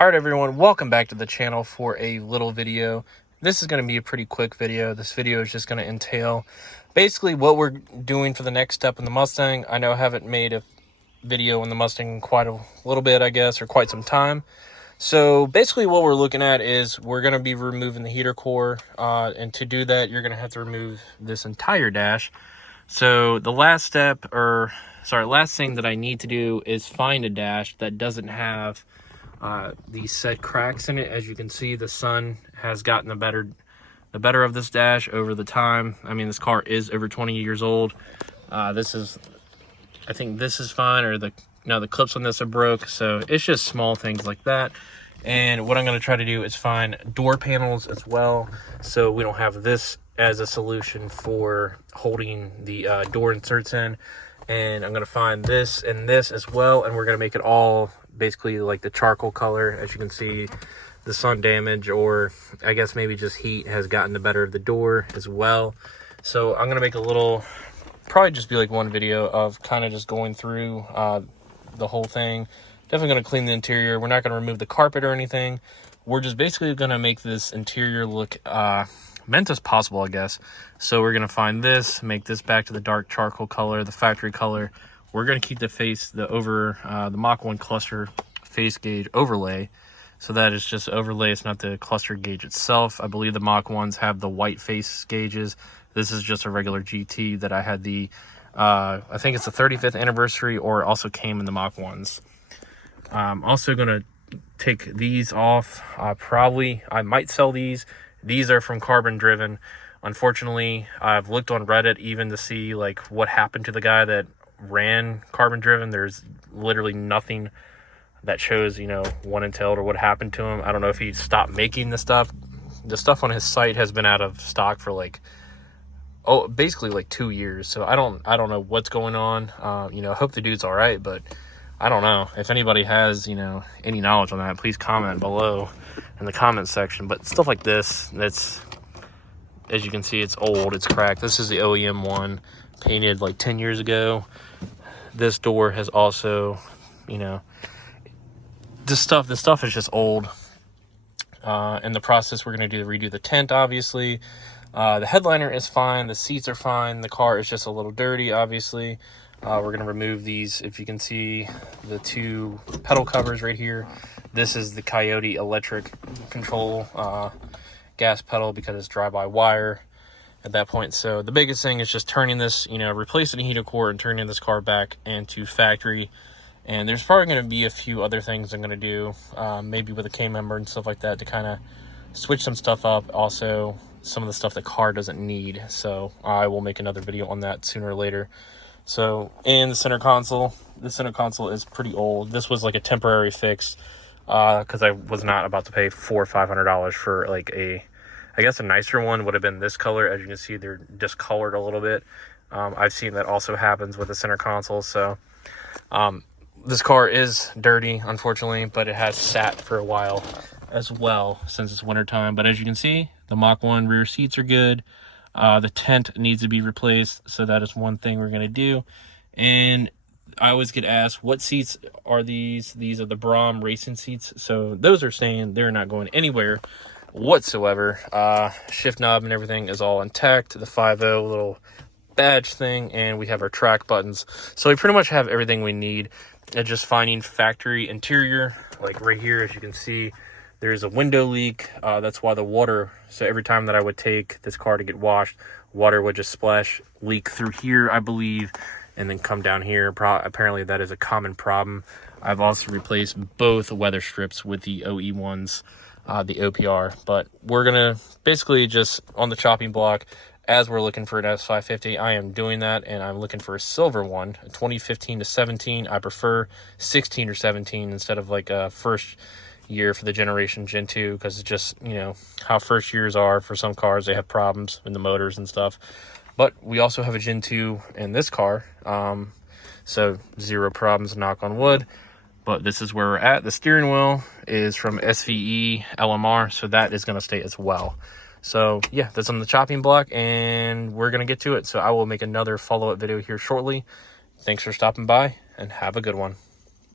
Alright everyone, welcome back to the channel for a little video. This is going to be a pretty quick video. This video is just going to entail basically what we're doing for the next step in the Mustang. I know I haven't made a video on the Mustang in quite a little bit, I guess, or quite some time. So basically what we're looking at is we're going to be removing the heater core, and to do that you're going to have to remove this entire dash. So the last thing that I need to do is find a dash that doesn't have these set cracks in it. As you can see, the sun has gotten the better of this dash over the time. I mean, this car is over 20 years old. I think this is fine, or the clips on this are broke, so it's just small things like that. And what I'm going to try to do is find door panels as well, so we don't have this as a solution for holding the door inserts in. And I'm going to find this and this as well, and we're going to make it all basically like the charcoal color. As you can see, the sun damage, or I guess maybe just heat, has gotten the better of the door as well. So I'm going to make a little, probably just be like one video of kind of just going through the whole thing. Definitely going to clean the interior. We're not going to remove the carpet or anything. We're just basically going to make this interior look mint as possible, I guess. So we're going to find this, make this back to the dark charcoal color, the factory color. We're going to keep the Mach 1 cluster face gauge overlay. So that is just overlay, it's not the cluster gauge itself. I believe the Mach 1s have the white face gauges. This is just a regular GT that I had I think it's the 35th anniversary, or it also came in the Mach 1s. I'm also going to take these off. I might sell these. These are from Carbon Driven. Unfortunately, I've looked on Reddit even to see like what happened to the guy that ran Carbon Driven. There's literally nothing that shows, one entailed or what happened to him. I don't know if he stopped making the stuff. The stuff on his site has been out of stock for basically like 2 years. So I don't know what's going on. I hope the dude's all right, but I don't know. If anybody has, any knowledge on that, please comment below in the comment section. But stuff like this, that's, as you can see, it's old, it's cracked. This is the OEM one, painted like 10 years ago. This door has also, this stuff is just old. In the process, we're going to redo the tent, obviously. The headliner is fine, the seats are fine, the car is just a little dirty, obviously. We're going to remove these. If you can see the two pedal covers right here, this is the Coyote electric control gas pedal, because it's drive-by-wire at that point. So the biggest thing is just turning this, replacing the heater core and turning this car back into factory. And there's probably going to be a few other things I'm going to do, maybe with a K member and stuff like that, to kind of switch some stuff up. Also, some of the stuff the car doesn't need. So I will make another video on that sooner or later. So, and the center console is pretty old. This was like a temporary fix, because I was not about to pay $400 or $500 for like I guess a nicer one would have been this color. As you can see, they're discolored a little bit. I've seen that also happens with the center console. So this car is dirty, unfortunately, but it has sat for a while as well since it's wintertime. But as you can see, the Mach 1 rear seats are good. The tent needs to be replaced, so that is one thing we're going to do. And I always get asked, what seats are these? These are the Brom racing seats, so those are staying. They're not going anywhere whatsoever. Shift knob and everything is all intact. The 5.0 little badge thing, and we have our track buttons. So we pretty much have everything we need. And just finding factory interior, like right here, as you can see, there's a window leak. That's why the water, so every time that I would take this car to get washed, water would just leak through here, I believe, and then come down here. Apparently that is a common problem. I've also replaced both weather strips with the OE ones, the OPR. But we're going to basically just, on the chopping block, as we're looking for an S550, I am doing that, and I'm looking for a silver one, a 2015 to 17. I prefer 16 or 17 instead of like a first year for the generation Gen 2, because it's just, how first years are for some cars. They have problems in the motors and stuff. But we also have a Gen 2 in this car, so zero problems, knock on wood. But this is where we're at. The steering wheel is from SVE LMR, so that is going to stay as well. So yeah, that's on the chopping block, and we're going to get to it. So I will make another follow-up video here shortly. Thanks for stopping by, and have a good one.